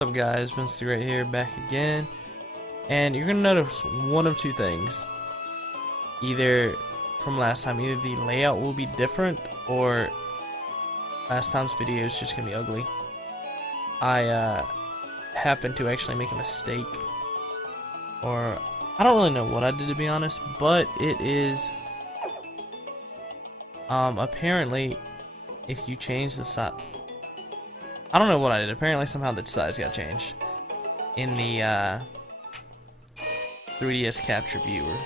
What's up guys, Vince right here, back again, and you're gonna notice one of two things. Either from last time, either the layout will be different, or last time's video is just gonna be ugly. I happened to actually make a mistake, or I don't really know what I did to be honest, but it is apparently if you change the size. I don't know what I did. Apparently somehow the size got changed in the 3DS capture viewer,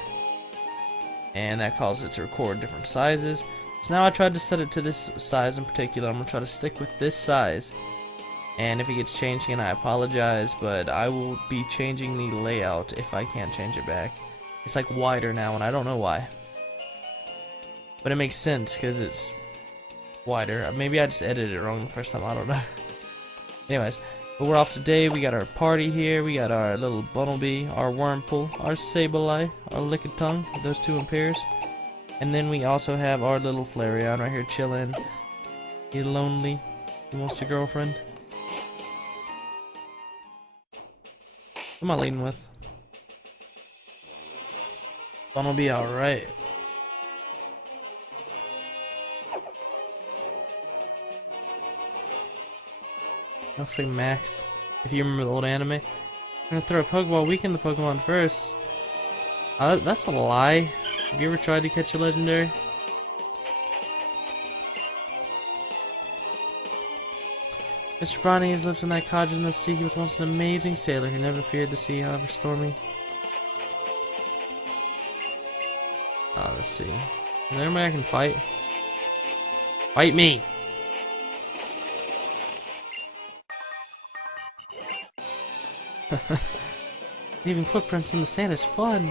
and that caused it to record different sizes. So now I tried to set it to this size in particular. I'm gonna try to stick with this size, and if it gets changed again I apologize, but I will be changing the layout if I can't change it back. It's like wider now and I don't know why, but it makes sense because it's wider. Maybe I just edited it wrong the first time, I don't know. Anyways, but we're off today. We got our party here. We got our little Bumblebee, our Wurmple, our Sableye, our Lickitung, those two in pairs. And then we also have our little Flareon right here chilling. He's lonely. He wants a girlfriend. What am I leading with? Bumblebee, alright. Looks like Max, if you remember the old anime. I'm gonna throw a Pokeball, weaken the Pokemon first. That's a lie. Have you ever tried to catch a legendary? Mr. Bronny lives in that cottage in the sea. He was once an amazing sailor who never feared the sea, however stormy. Let's see. Is there anybody I can fight? Fight me! Leaving footprints in the sand is fun.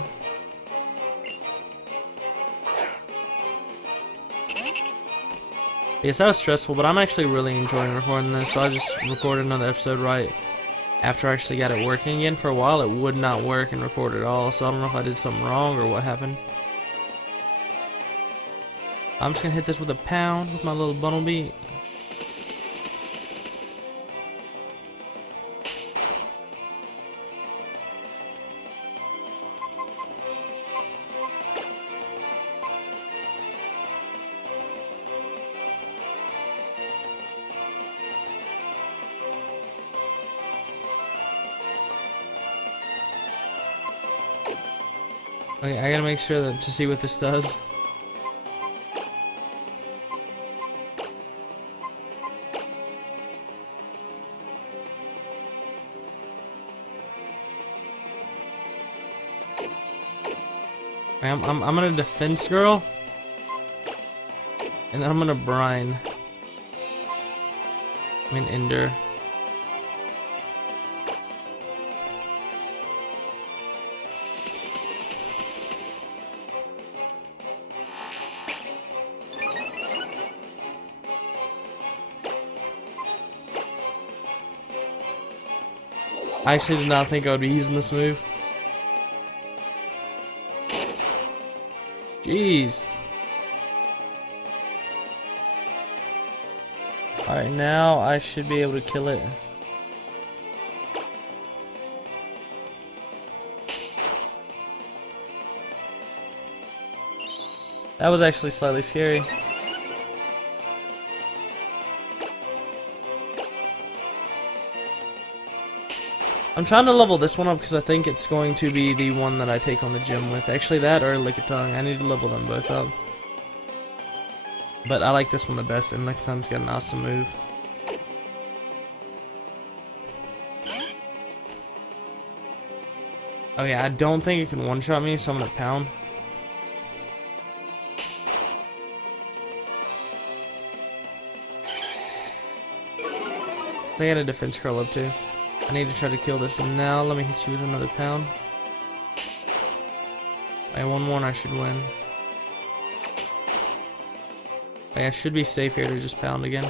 Yes, that was stressful, but I'm actually really enjoying recording this, so I just recorded another episode right after I actually got it working again. For a while it would not work and record at all, so I don't know if I did something wrong or what happened. I'm just gonna hit this with a pound with my little Bumblebee. Okay, I gotta make sure that to see what this does. I'm gonna defense girl, and then I'm gonna brine. I mean ender. I actually did not think I would be using this move. Jeez. Alright, now I should be able to kill it. That was actually slightly scary. I'm trying to level this one up because I think it's going to be the one that I take on the gym with. Actually that or Lickitung. I need to level them both up. But I like this one the best, and Lickitung's got an awesome move. Okay, I don't think it can one-shot me, so I'm gonna pound. I got a defense curl up too. I need to try to kill this, and now let me hit you with another pound. Alright, one more and I should win. I should be safe here to just pound again.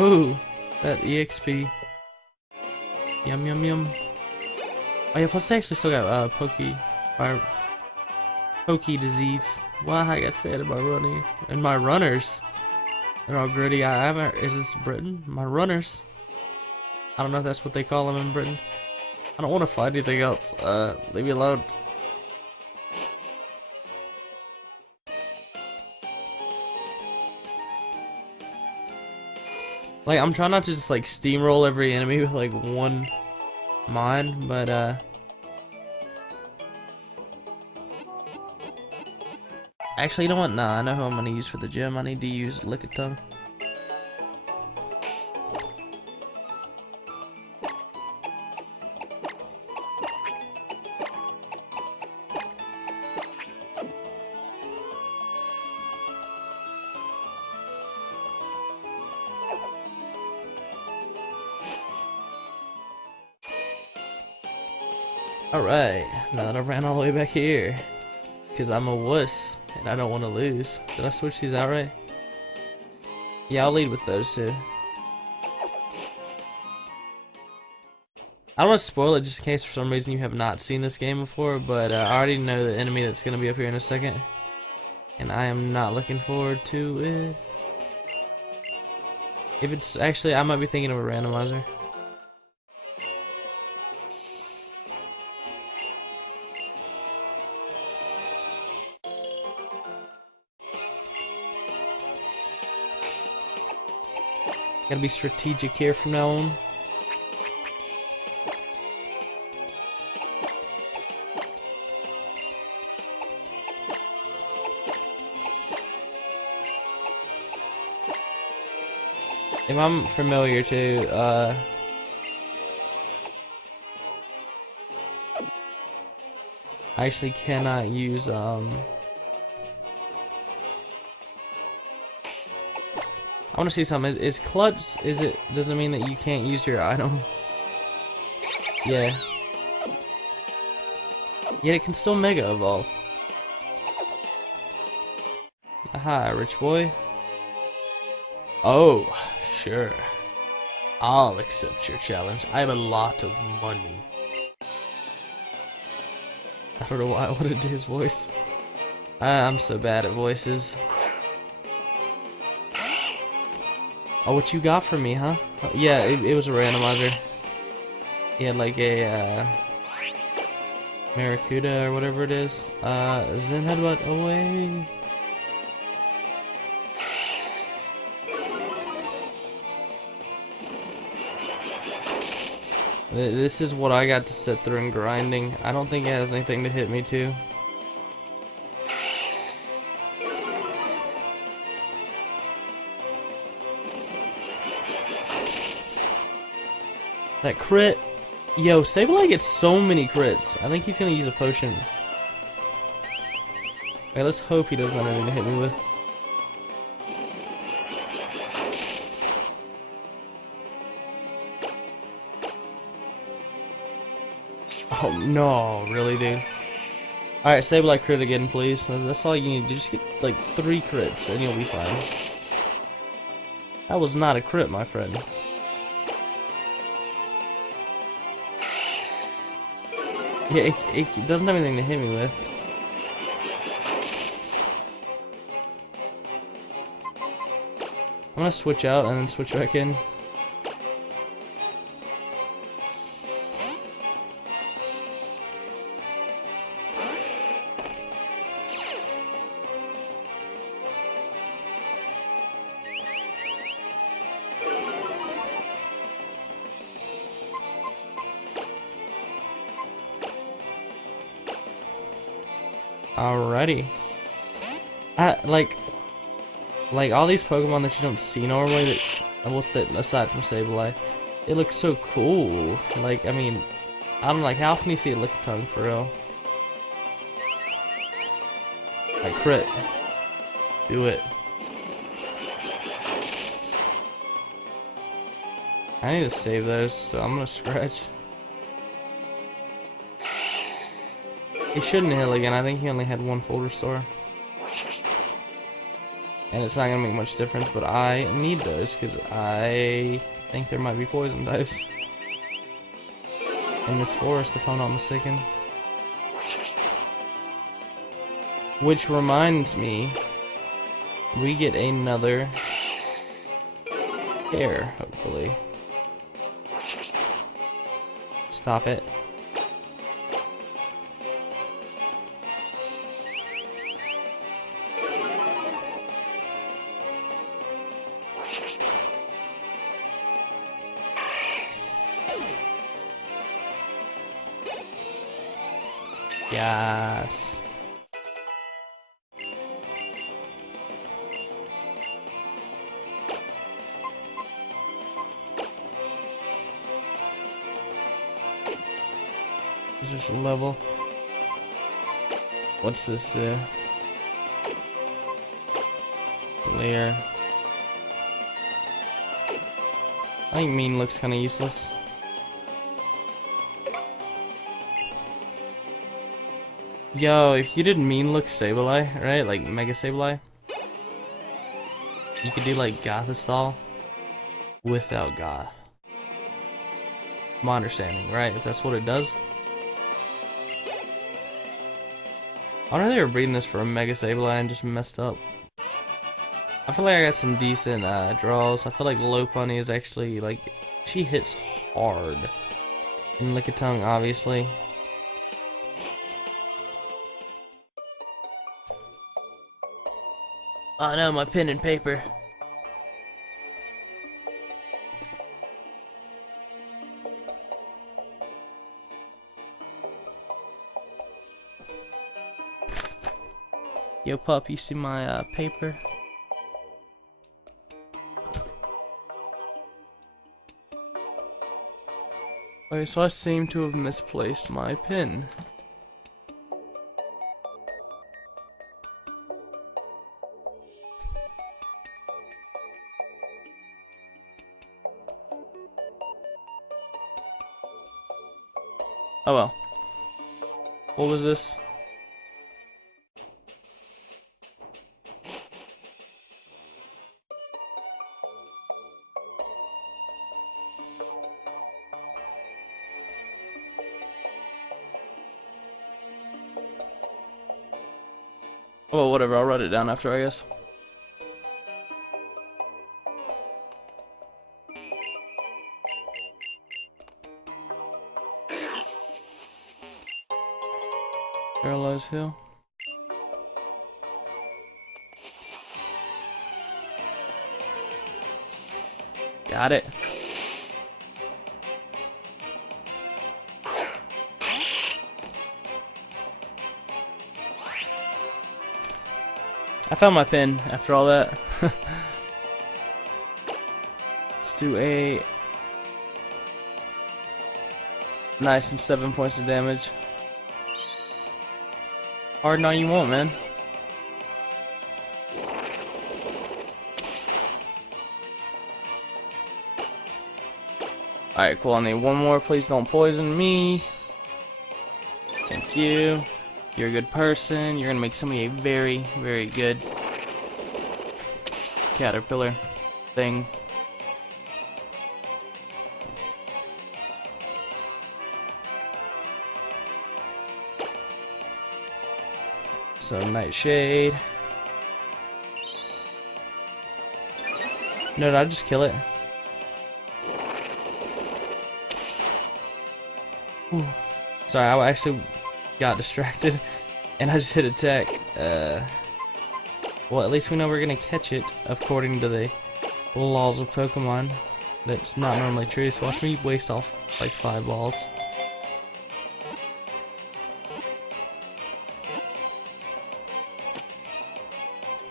Ooh, that EXP. Yum yum yum. Oh yeah, plus they actually still got Fire. Pokey disease. Why I got sad in my running and my runners. They're all gritty. I haven't. Is this Britain? My runners. I don't know if that's what they call them in Britain. I don't want to fight anything else. Leave me alone. Like, I'm trying not to just like steamroll every enemy with like one mine, but actually, you know what? Nah, I know who I'm gonna use for the gym. I need to use Lickitung. Alright, now that I ran all the way back here, because I'm a wuss, and I don't want to lose. Did I switch these out right? Yeah, I'll lead with those two. I don't want to spoil it just in case for some reason you have not seen this game before, but I already know the enemy that's going to be up here in a second. And I am not looking forward to it. If it's actually, I might be thinking of a randomizer. Gotta be strategic here from now on. If I'm familiar too, I actually cannot use I want to see something. Is Klutz? Is it? Doesn't mean that you can't use your item. Yeah. Yet it can still Mega Evolve. Aha, rich boy. Oh, sure. I'll accept your challenge. I have a lot of money. I don't know why I wanted to do his voice. I'm so bad at voices. Oh, what you got for me, huh? Yeah, it was a randomizer. He had like a Maracuda or whatever it is. Zen Headbutt away. This is what I got to sit through in grinding. I don't think it has anything to hit me too. That crit. Yo, Sableye gets so many crits. I think he's gonna use a potion. Okay, let's hope he doesn't have anything to hit me with. Oh no, really, dude? Alright, Sableye crit again, please. That's all you need to do. Just get like 3 crits and you'll be fine. That was not a crit, my friend. Yeah, it doesn't have anything to hit me with. I'm gonna switch out and then switch back in. Alrighty. Like all these Pokemon that you don't see normally that will sit aside from Sableye, it looks so cool. Like, I mean, I don't know, like, how can you see a Lickitung for real? Like, crit. Do it. I need to save those, so I'm gonna scratch. He shouldn't heal again. I think he only had 1 full restore. And it's not gonna make much difference, but I need those because I think there might be poison types in this forest, if I'm not mistaken. Which reminds me, we get another hair, hopefully. Stop it. Yes. Is this a level? What's this? Layer. I think mean looks kind of useless. Yo, if you did mean look Sableye, right? Like Mega Sableye, you could do like Gothastyle without Goth. My understanding, right? If that's what it does. I wonder if they were breeding this for a Mega Sableye and just messed up. I feel like I got some decent draws. I feel like Lopunny is actually like, she hits hard. And Lickitung, obviously. Oh no, my pen and paper. Yo pup, you see my paper? Okay, so I seem to have misplaced my pen. Oh well. What was this? Oh well, whatever, I'll write it down after, I guess. Paralyze Hill. Got it. I found my pin after all that. Let's do a nice and 7 points of damage. Harden all you want, man. Alright, cool. I need one more. Please don't poison me. Thank you. You're a good person. You're gonna make somebody a very, very good caterpillar thing. So, Nightshade. No, did I just kill it? Ooh. Sorry, I actually got distracted and I just hit attack. Well, at least we know we're gonna catch it according to the laws of Pokemon. That's not normally true, so watch me waste off like 5 balls.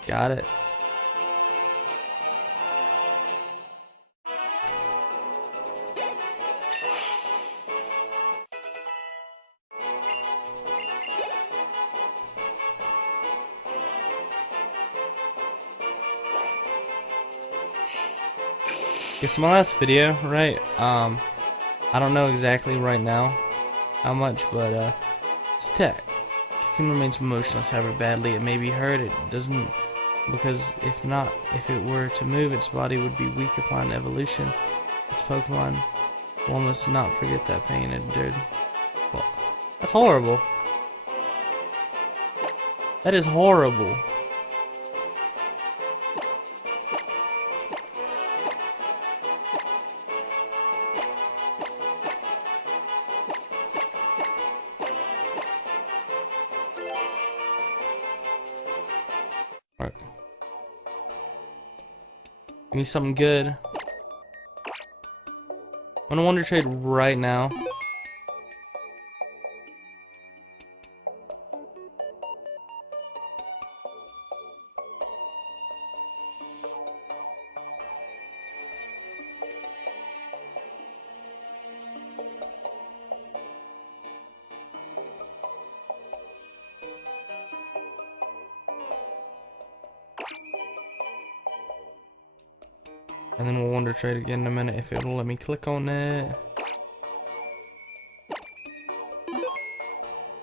Got it. It's my last video, right? I don't know exactly right now how much, but it's tech. Cocoon remains motionless, however badly it may be hurt. It doesn't, because if it were to move, its body would be weak upon evolution. This Pokemon will must not forget that pain it endured. Well, that's horrible. That is horrible. Alright. Give me something good. I'm gonna wonder trade right now. And then we'll wonder trade again in a minute if it'll let me click on it.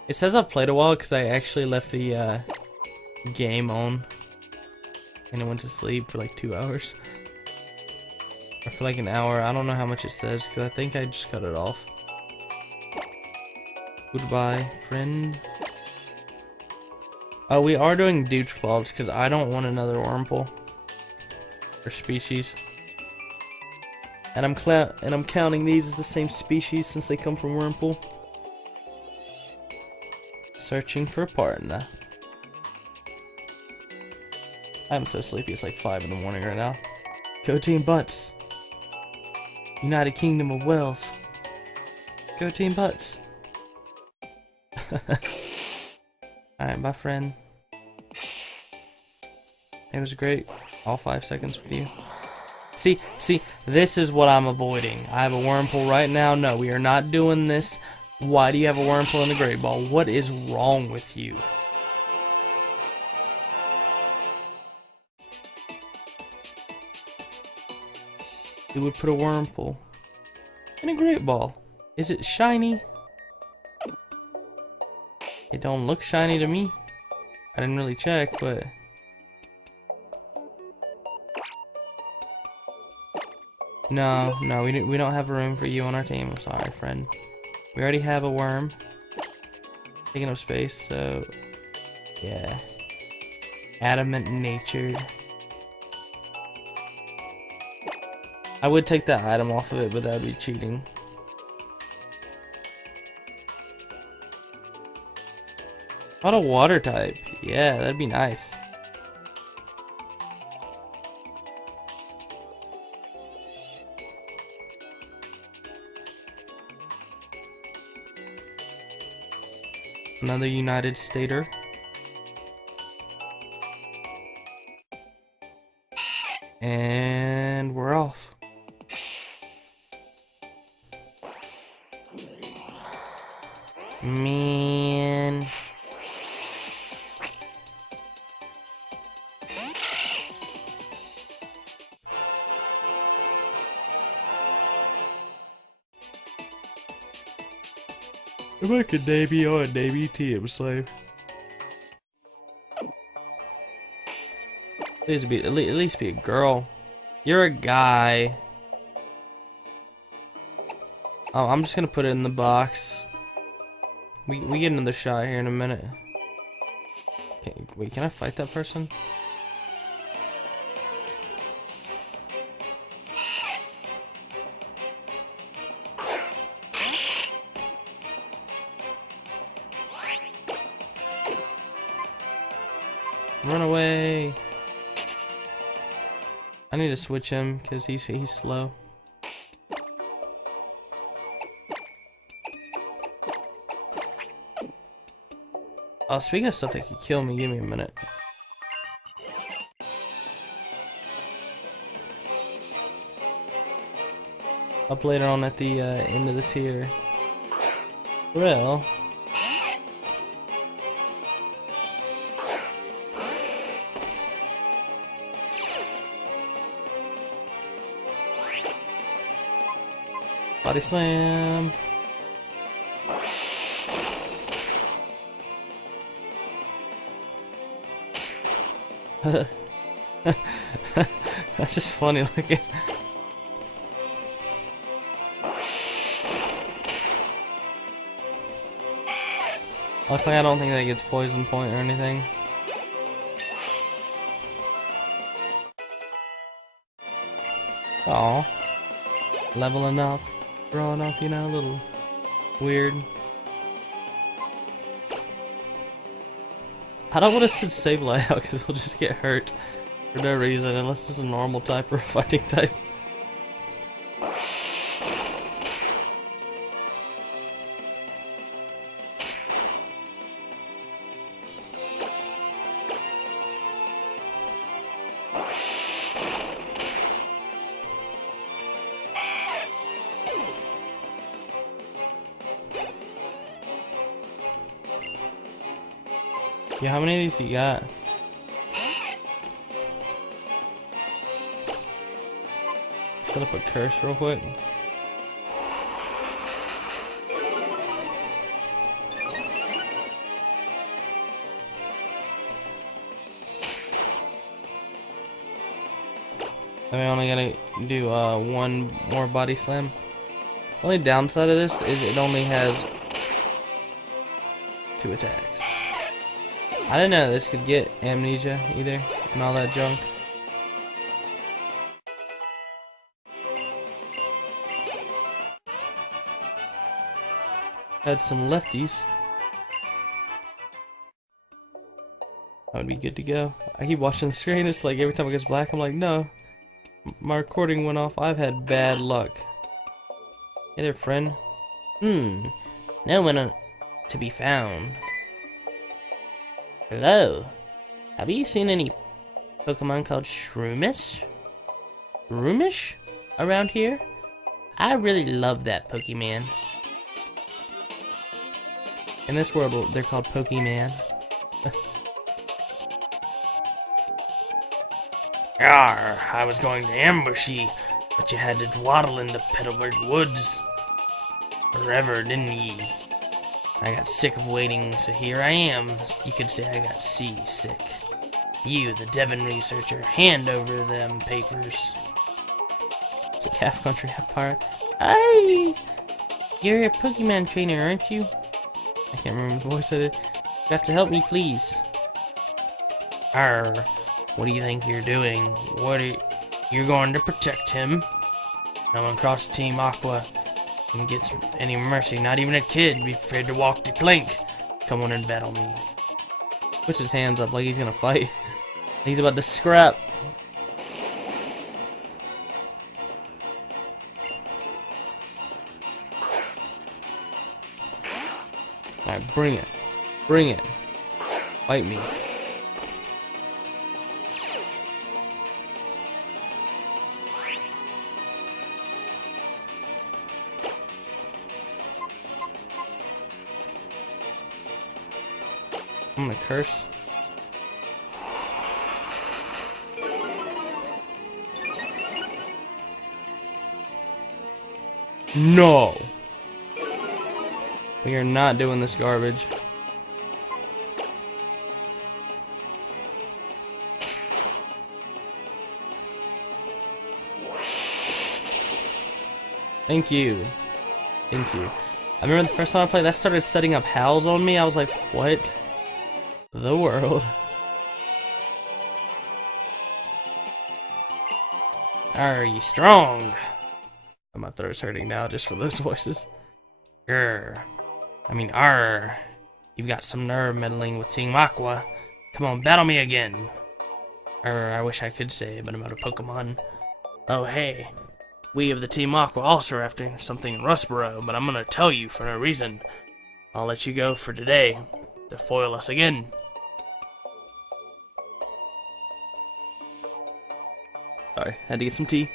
It says I've played a while because I actually left the game on and it went to sleep for like 2 hours. Or for like an hour. I don't know how much it says because I think I just cut it off. Goodbye, friend. Oh, we are doing douche balls because I don't want another Wurmple or species. And I'm counting these as the same species since they come from Wurmple. Searching for a partner. I'm so sleepy, it's like 5 in the morning right now. Go Team Butts. United Kingdom of Wales. Go Team Butts. Alright, bye friend. It was great. All 5 seconds with you. See, this is what I'm avoiding. I have a Wurmple right now. No, we are not doing this. Why do you have a Wurmple in the Great Ball? What is wrong with you? Who would put a Wurmple in a Great Ball? Is it shiny? It don't look shiny to me. I didn't really check, but... No, we don't have room for you on our team. I'm sorry, friend. We already have a worm. Taking up space, so... Yeah. Adamant natured. I would take that item off of it, but that would be cheating. What a water type. Yeah, that'd be nice. Another United Stater. And we're off. Man. If I could debut on a debut TM slave. At least be a girl. You're a guy. Oh, I'm just gonna put it in the box. We get another shot here in a minute. Wait, can I fight that person? Run away! I need to switch him because he's slow. Oh, speaking of stuff that could kill me, give me a minute. Up later on at the end of this here. Well. Body slam. That's just funny looking. Luckily, I don't think that gets poison point or anything. Aw. Leveling up, growing up, you know, a little weird. I don't want to sit Sable out because he'll just get hurt for no reason unless it's a normal type or a fighting type. Yeah, how many of these you got? Set up a curse real quick. I mean, only gotta do one more body slam. The only downside of this is it only has 2 attacks. I didn't know this could get amnesia either and all that junk. Had some lefties. That would be good to go. I keep watching the screen. It's like every time it gets black, I'm like, no. My recording went off. I've had bad luck. Hey there, friend. No one to be found. Hello. Have you seen any Pokemon called Shroomish? Shroomish? Around here? I really love that Pokemon. In this world, they're called Pokemon. Arr, I was going to ambush ye, but you had to dwaddle into Petalburg Woods. Forever, didn't ye? I got sick of waiting, so here I am. You could say I got seasick. You, the Devon researcher, hand over them papers. It's a Calf Country Empire. Aye! You're a Pokemon trainer, aren't you? I can't remember the voice of it. Got to help me, please. Arr, what do you think you're doing? You're going to protect him? No one crossed Team Aqua and gets any mercy, not even a kid. Be prepared to walk the plank. Come on and battle me. Puts his hands up like he's gonna fight. He's about to scrap. Alright, bring it. Bring it. Fight me. I'm gonna curse. No! We are not doing this garbage. Thank you. Thank you. I remember the first time I played, that started setting up howls on me. I was like, what? The world. Are you strong? My throat's hurting now just for those voices. Grr. I mean, arr. You've got some nerve meddling with Team Aqua. Come on, battle me again. I wish I could say, but I'm out of Pokemon. Oh, hey. We of the Team Aqua also are after something in Rustboro, but I'm gonna tell you for no reason. I'll let you go for today to foil us again. Sorry, had to get some tea.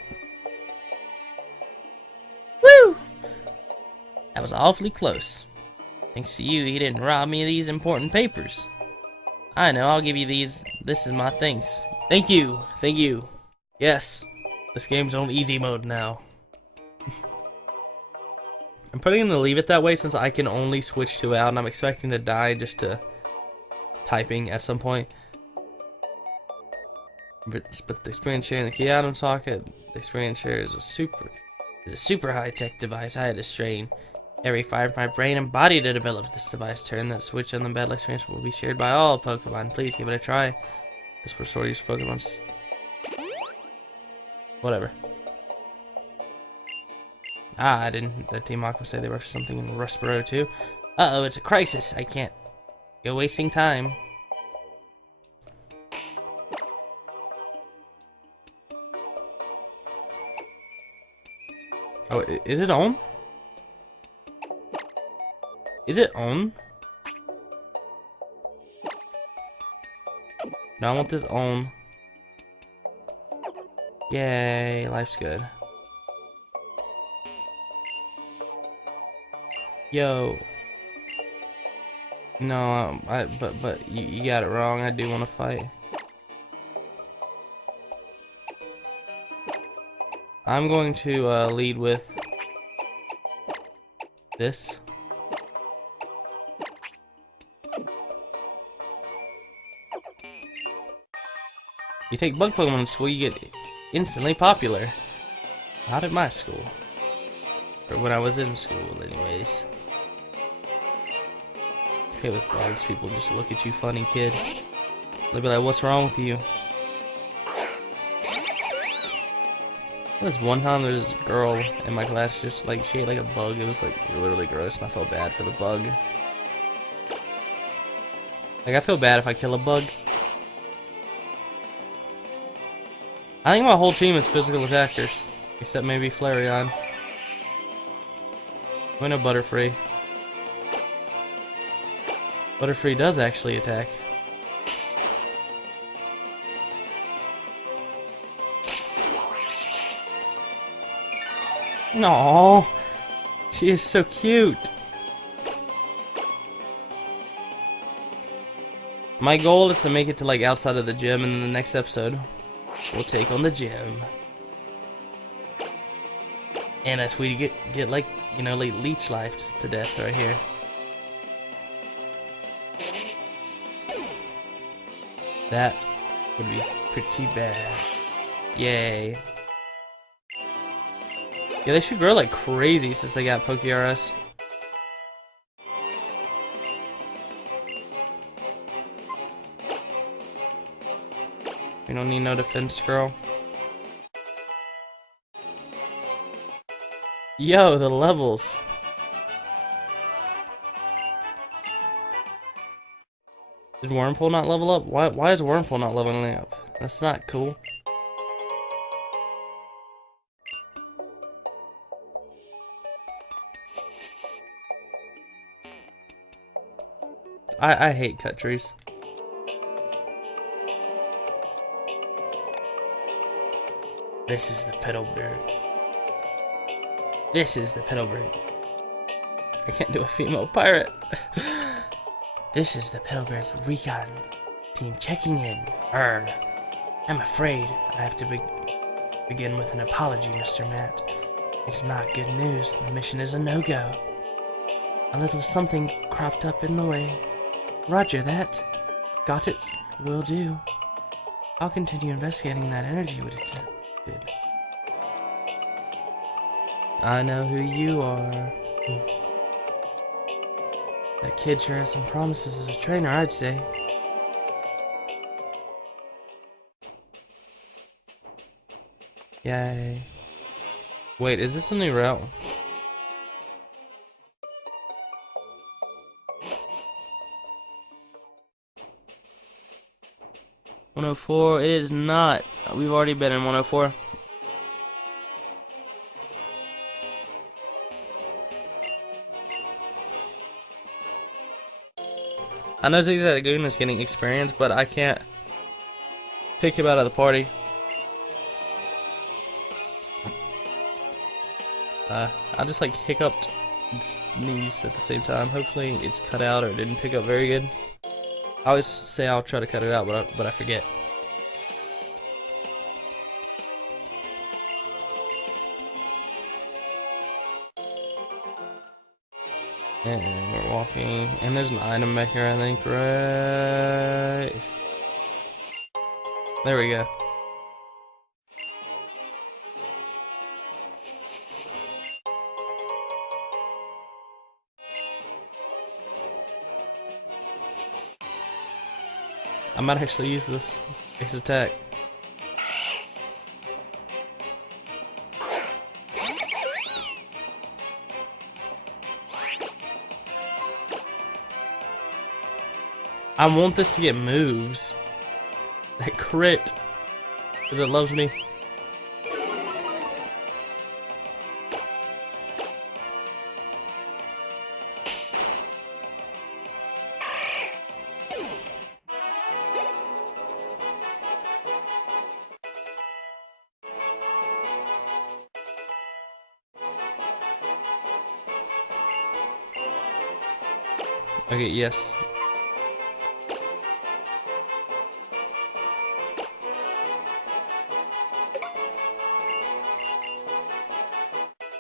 Woo! That was awfully close. Thanks to you, he didn't rob me of these important papers. I know, I'll give you these. This is my thanks. Thank you. Thank you. Yes. This game's on easy mode now. I'm probably gonna leave it that way since I can only switch to it out and I'm expecting to die just to typing at some point. But the experience share in the key item socket, the experience share is a super high-tech device. I had to strain every fiber of my brain and body to develop this device. Turn that switch on the battle experience will be shared by all Pokemon. Please give it a try. This will restore your Pokemon's... Whatever. Ah, I didn't. The Team Aqua say they were something in Rustboro too. Uh-oh, it's a crisis. I can't go wasting time. Oh, is it on? Is it on? No, I want this on. Yay, life's good. Yo. No, but you got it wrong. I do want to fight. I'm going to lead with this. You take bug Pokemon in school, you get instantly popular. Not at my school. Or when I was in school, anyways. Okay, with bugs, people just look at you funny, kid. They'll be like, what's wrong with you? This one time there was a girl in my class, just like, she ate like a bug. It was like really gross, and I felt bad for the bug. Like, I feel bad if I kill a bug. I think my whole team is physical attackers, except maybe Flareon. We know Butterfree. Butterfree does actually attack. Aww, she is so cute. My goal is to make it to like outside of the gym, and in the next episode, we'll take on the gym. And that's where you get like, you know, like leech life to death right here. That would be pretty bad. Yay. Yeah, they should grow like crazy since they got PokeRS. We don't need no defense, girl. Yo, the levels. Did Wurmple not level up? Why is Wurmple not leveling up? That's not cool. I hate cut trees. This is the Petalburg. This is the Petalburg. I can't do a female pirate. This is the Petalburg Recon team checking in. I'm afraid I have to begin with an apology, Mr. Matt. It's not good news. The mission is a no-go. A little something cropped up in the way. Roger that. Got it. Will do. I'll continue investigating that energy what it did. I know who you are. That kid sure has some promises as a trainer, I'd say. Yay. Wait, is this a new route? $104, it is not. We've already been in 104. I know Zigzagoon is getting experience, but I can't pick him out of the party. I just like hiccuped and sneezed at the same time. Hopefully it's cut out or it didn't pick up very good. I always say I'll try to cut it out, but I forget. And we're walking, and there's an item back here, I think, right? There we go. I might actually use this X attack. I want this to get moves. That crit. Because it loves me. Okay, yes.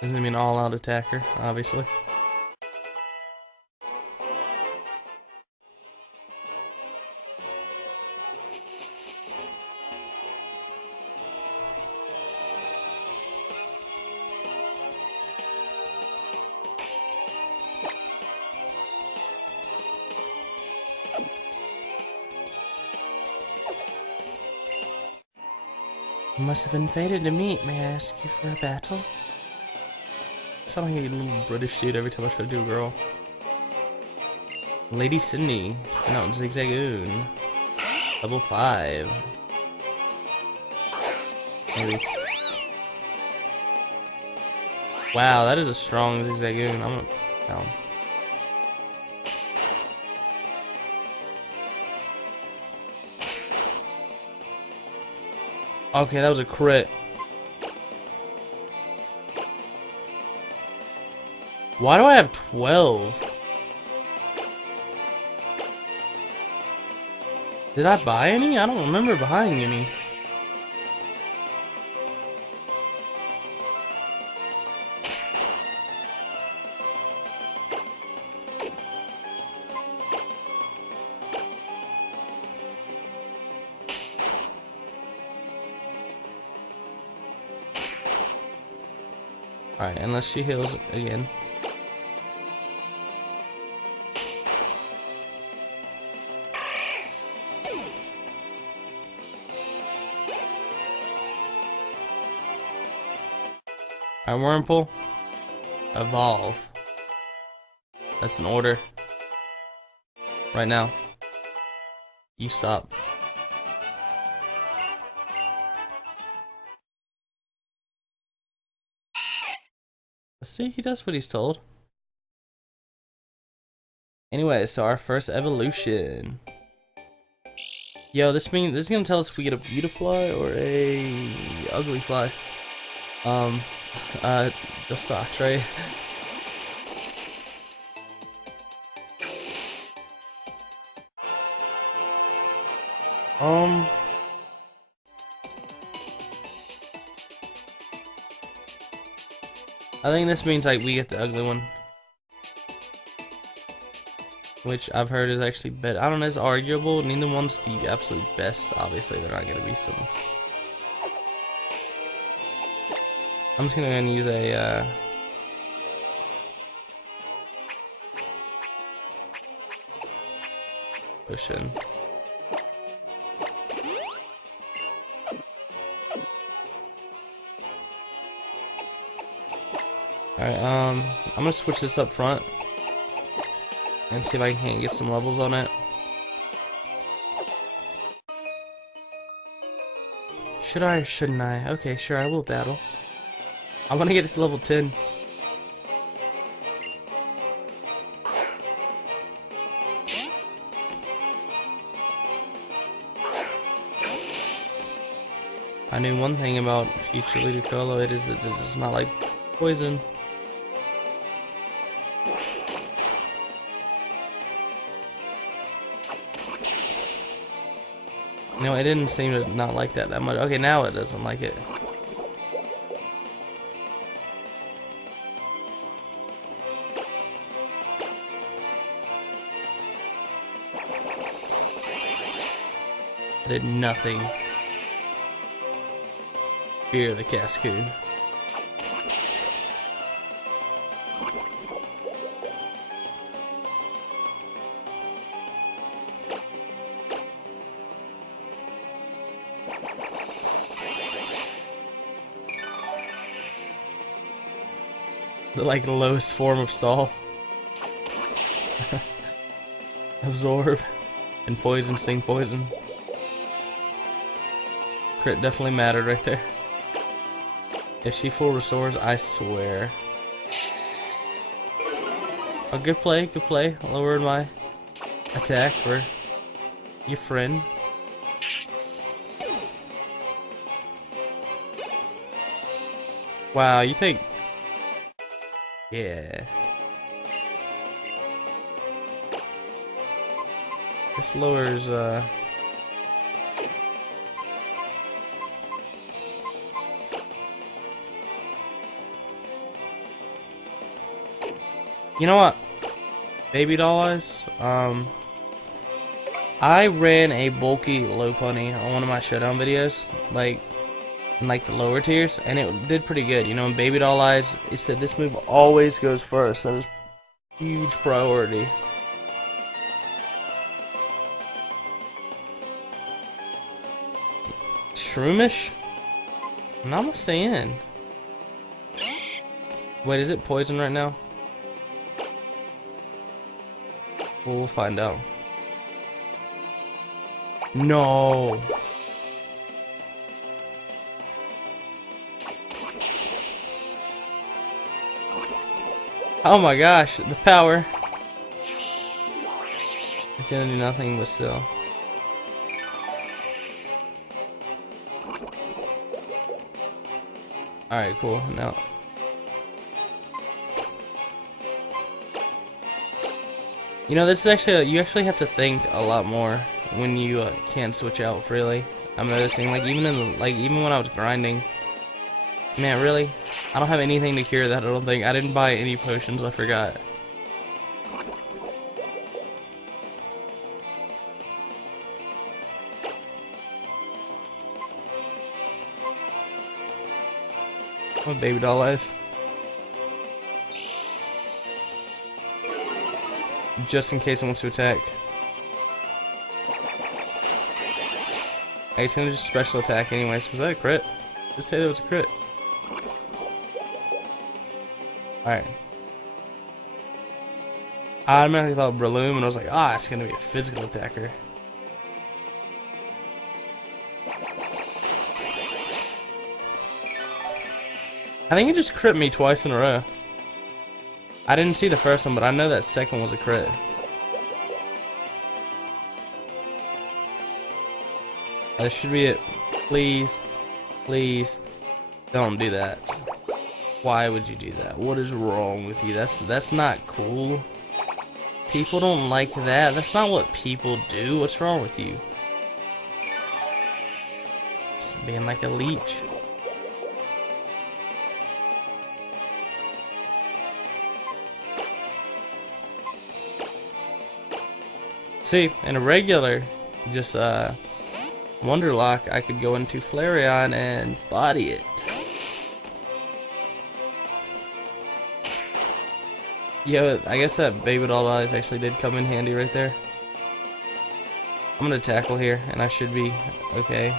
He's gonna be an all-out attacker, obviously. You must have been fated to meet. May I ask you for a battle? I sound like a little British dude every time I try to do a girl. Lady Sydney, send out Zigzagoon. Level 5. Maybe. Wow, that is a strong Zigzagoon. I'm gonna down. Okay, that was a crit. Why do I have 12? Did I buy any? I don't remember buying any. Alright, unless she heals again. Alright, Wurmple. Evolve. That's an order. Right now. You stop. See, he does what he's told. Anyway, so our first evolution. Yo, this is gonna tell us if we get a Beautifly or a ugly fly. The stock trade. I think this means like we get the ugly one, which I've heard is actually better. I don't know, it's arguable. Neither one's the absolute best. Obviously, they're not gonna be some. I'm just gonna use a potion. Alright, I'm gonna switch this up front and see if I can't get some levels on it. Should I or shouldn't I? Okay, sure, I will battle. I want to get to level 10. I knew one thing about future Ludicolo, it is that it does not like poison. No, it didn't seem to not like that much. Okay, now it doesn't like it. It did nothing. Fear the Cascoon. The like lowest form of stall. Absorb. And poison, sting poison. Crit definitely mattered right there. If she full restores, I swear. Oh, good play, good play. Lowered my attack for your friend. Wow, you take... Yeah. This lowers, You know what? Baby doll eyes. I ran a bulky low pony on one of my showdown videos, like in like the lower tiers, and it did pretty good. You know, in baby doll eyes, it said this move always goes first. That is huge priority. Shroomish? I'm gonna stay in. Wait, is it poison right now? Well, we'll find out. No. Oh my gosh, the power. It's gonna do nothing, but still. Alright, cool. Now. You know, this is actually, you actually have to think a lot more when you can't switch out freely. I'm noticing, like, even when I was grinding, man, really, I don't have anything to cure that. I don't think I didn't buy any potions. I forgot. Oh, baby doll eyes. Just in case it wants to attack. Hey, it's gonna just special attack anyways. Was that a crit? Just say that was a crit. Alright. I automatically thought Breloom, and I was like, ah, it's gonna be a physical attacker. I think it just crit me twice in a row. I didn't see the first one, but I know that second was a crit. That should be it. Please, please, don't do that. Why would you do that? What is wrong with you? That's not cool. People don't like that. That's not what people do. What's wrong with you? Just being like a leech. See, in a regular, just WonderLocke, I could go into Flareon and body it. Yo, I guess that baby doll eyes actually did come in handy right there. I'm gonna tackle here, and I should be okay.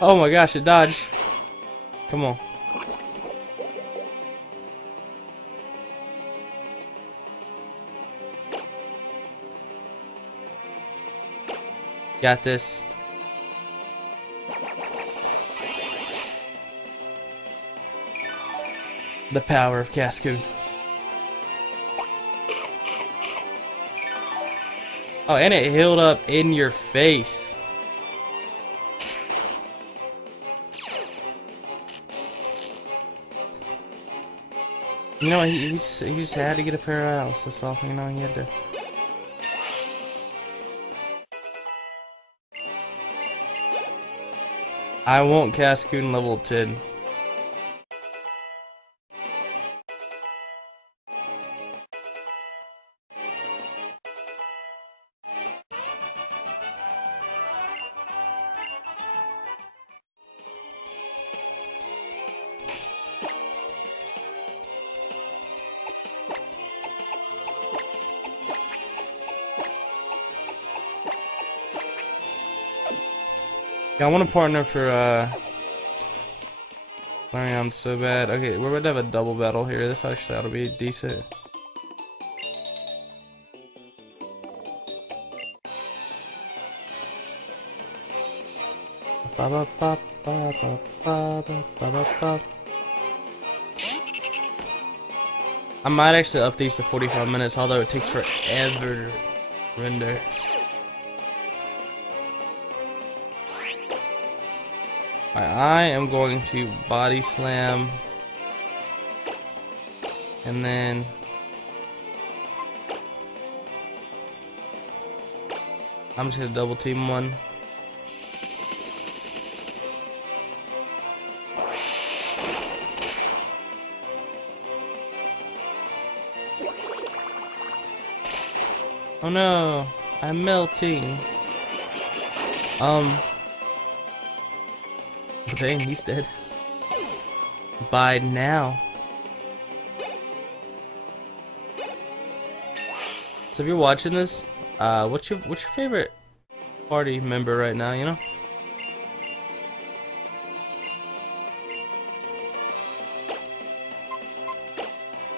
Oh my gosh, it dodged. Come on. Got this. The power of Cascoon. Oh, and it healed up in your face. You know, he just had to get a paralysis. That's all. You know, he had to. I won't Cascoon level 10. Yeah, I want a partner for Flareon so bad. Okay, we're about to have a double battle here. This actually ought to be decent. Ba ba ba ba ba ba ba ba ba. I might actually up these to 45 minutes, although it takes forever to render. I am going to body slam, and then I'm just gonna double team one. Oh no, I'm melting. Dang, he's dead. By now. So if you're watching this, what's your favorite party member right now, you know?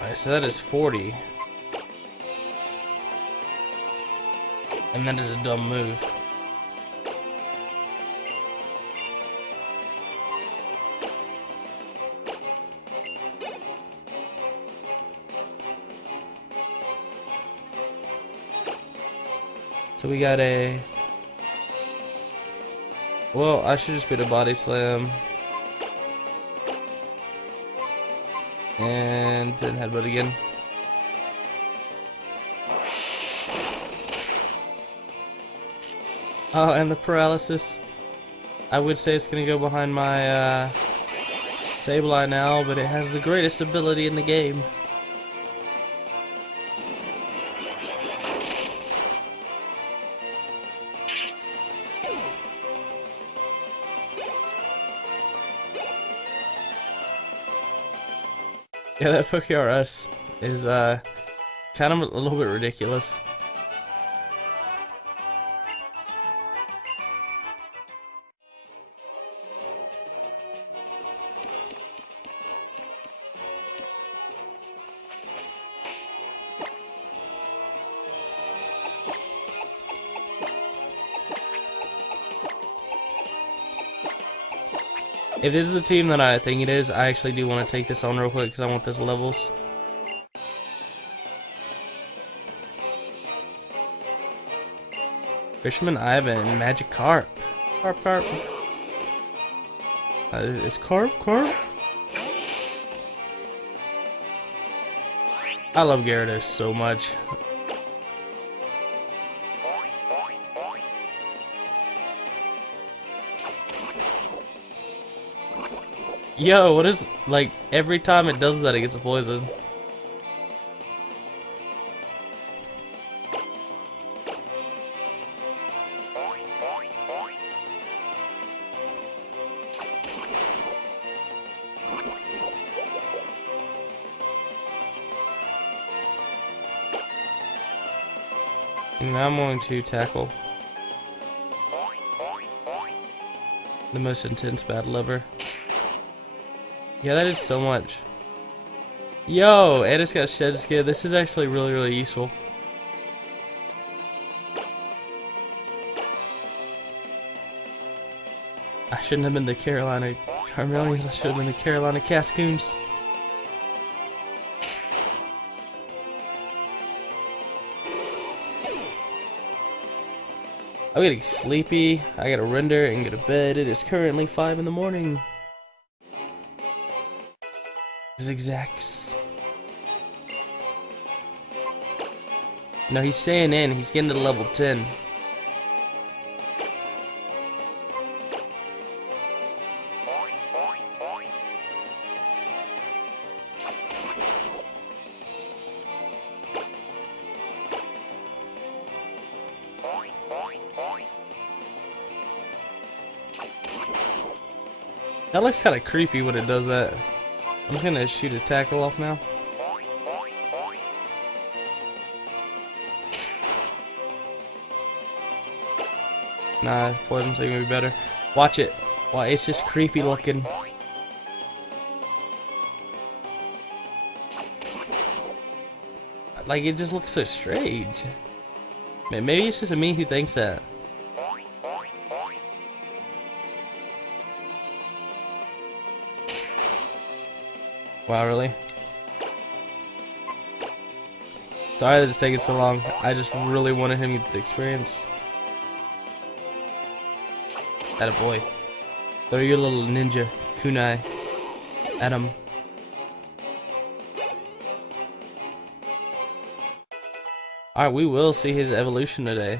Alright, so that is 40. And that is a dumb move. So we got a... Well, I should just be the body slam. And then headbutt again. Oh, and the paralysis. I would say it's gonna go behind my Sableye now, but it has the greatest ability in the game. Yeah, that PokeRS is kind of a little bit ridiculous. If this is the team that I think it is, I actually do want to take this on real quick because I want those levels. Fisherman Ivan, Magikarp. Carp. Is Carp? I love Gyarados so much. Yo, what is, like, every time it does that it gets a poison. And now I'm going to tackle the most intense battle ever. Yeah, that is so much. Yo, and it's got shed skin. This is actually really useful. I shouldn't have been the Carolina Charmeleons. I should have been the Carolina Cascoons. I'm getting sleepy. I gotta render and go to bed. It is currently 5 in the morning. Zigzags. No, he's staying in. He's getting to level 10. That looks kind of creepy when it does that. I'm just gonna shoot a tackle off now. Nah, poison's gonna be better. Watch it. Wow, it's just creepy looking. Like, it just looks so strange. Maybe it's just me who thinks that. Wow, really? Sorry that it's taking so long. I just really wanted him to get the experience. Atta boy. Throw your little ninja kunai at him. Alright, we will see his evolution today.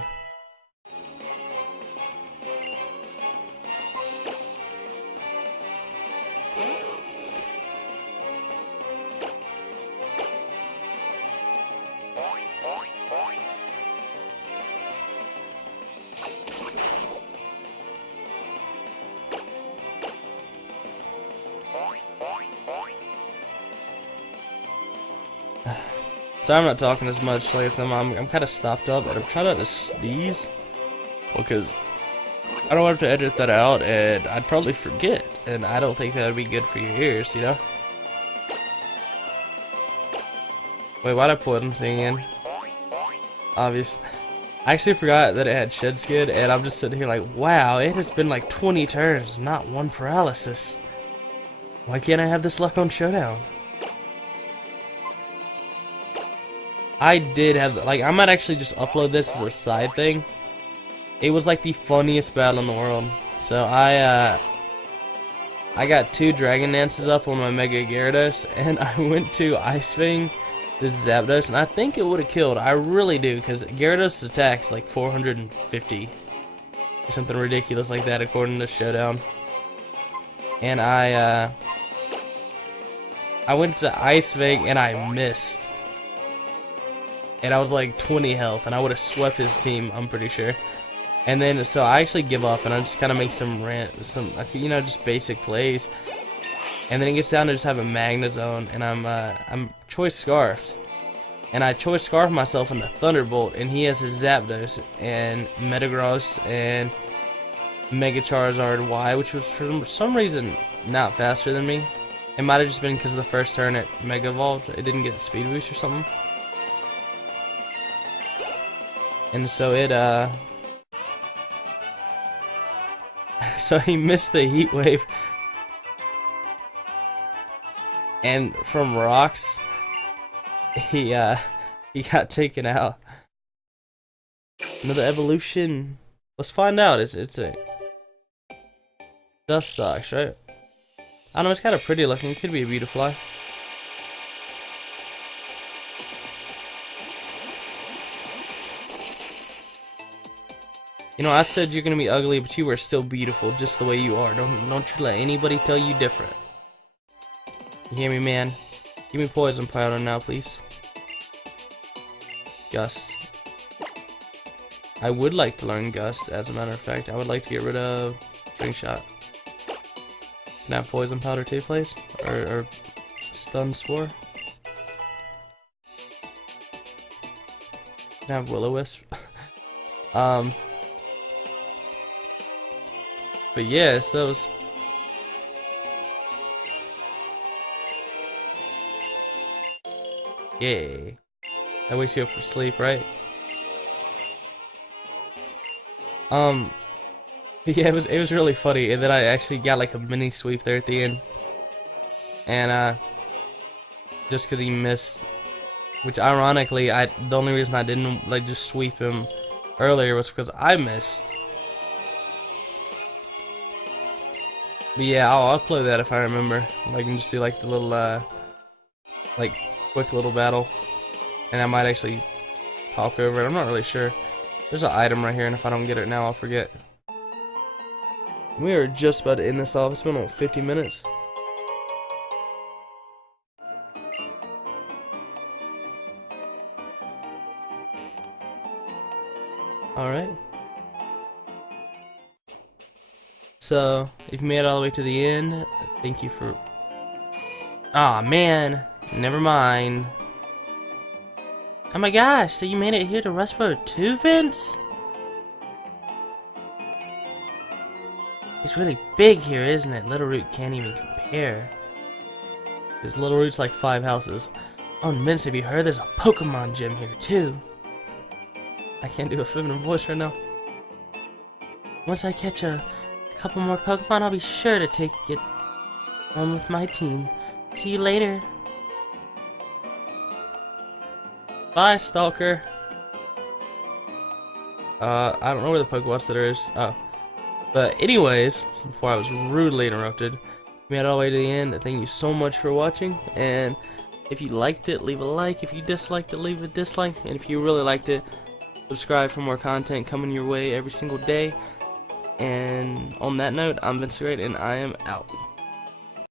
Sorry I'm not talking as much. Like I said, I'm kind of stopped up, and I'm trying not to sneeze because I don't want to edit that out, and I'd probably forget, and I don't think that would be good for your ears, you know? Wait, why'd I put them thing in? Obvious. I actually forgot that it had shed skid, and I'm just sitting here like, wow, it has been like 20 turns, not one paralysis. Why can't I have this luck on Showdown? I did have, like, I might actually just upload this as a side thing. It was like the funniest battle in the world. So I got 2 Dragon Dances up on my Mega Gyarados, and I went to Ice Fang this Zapdos, and I think it would have killed. I really do, because Gyarados' attack is like 450 or something ridiculous like that according to Showdown. And I went to Ice Fang and I missed. And I was like 20 health, and I would have swept his team, I'm pretty sure. And then, so I actually give up, and I just kind of make some you know, just basic plays. And then it gets down to just have a Magnezone, and I'm Choice Scarfed. And I Choice Scarf myself into Thunderbolt, and he has his Zapdos, and Metagross, and Mega Charizard Y, which was for some reason not faster than me. It might have just been because of the first turn it Mega Evolved. It didn't get a speed boost or something. And so it, so he missed the Heat Wave. And from rocks, he got taken out. Another evolution. Let's find out. It's a Dustox, right? I don't know, it's kind of pretty looking. It could be a Beautifly. You know, I said you're gonna be ugly, but you are still beautiful, just the way you are. Don't you let anybody tell you different. You hear me, man? Give me poison powder now, please. Gust. I would like to learn Gust, as a matter of fact. I would like to get rid of String Shot. Can I have poison powder too, please? Or Stun Spore? Can I have Will-O-Wisp? But yeah, it's those. Yay. That wakes you up for sleep, right? Yeah, it was really funny, and then I actually got like a mini sweep there at the end. And just because he missed, which ironically, the only reason I didn't like just sweep him earlier was because I missed. But yeah, I'll upload that if I remember. I can just do like the little, like quick little battle, and I might actually talk over it. I'm not really sure. There's an item right here, and if I don't get it now, I'll forget. We are just about to end this off. It's been about 50 minutes. Alright. So, if you made it all the way to the end, thank you for... Aw, man. Never mind. Oh my gosh, so you made it here to Rustboro 2, Vince? It's really big here, isn't it? Little Root can't even compare. Because Little Root's like 5 houses. Oh, and Vince, have you heard there's a Pokemon gym here, too? I can't do a feminine voice right now. Once I catch a couple more Pokemon, I'll be sure to get on with my team. See you later. Bye, Stalker. I don't know where the Pokeball Center is. Oh. But anyways, before I was rudely interrupted, we made it all the way to the end. Thank you so much for watching. And if you liked it, leave a like. If you disliked it, leave a dislike. And if you really liked it, subscribe for more content coming your way every single day. And on that note, I'm Vince Great, and I am out.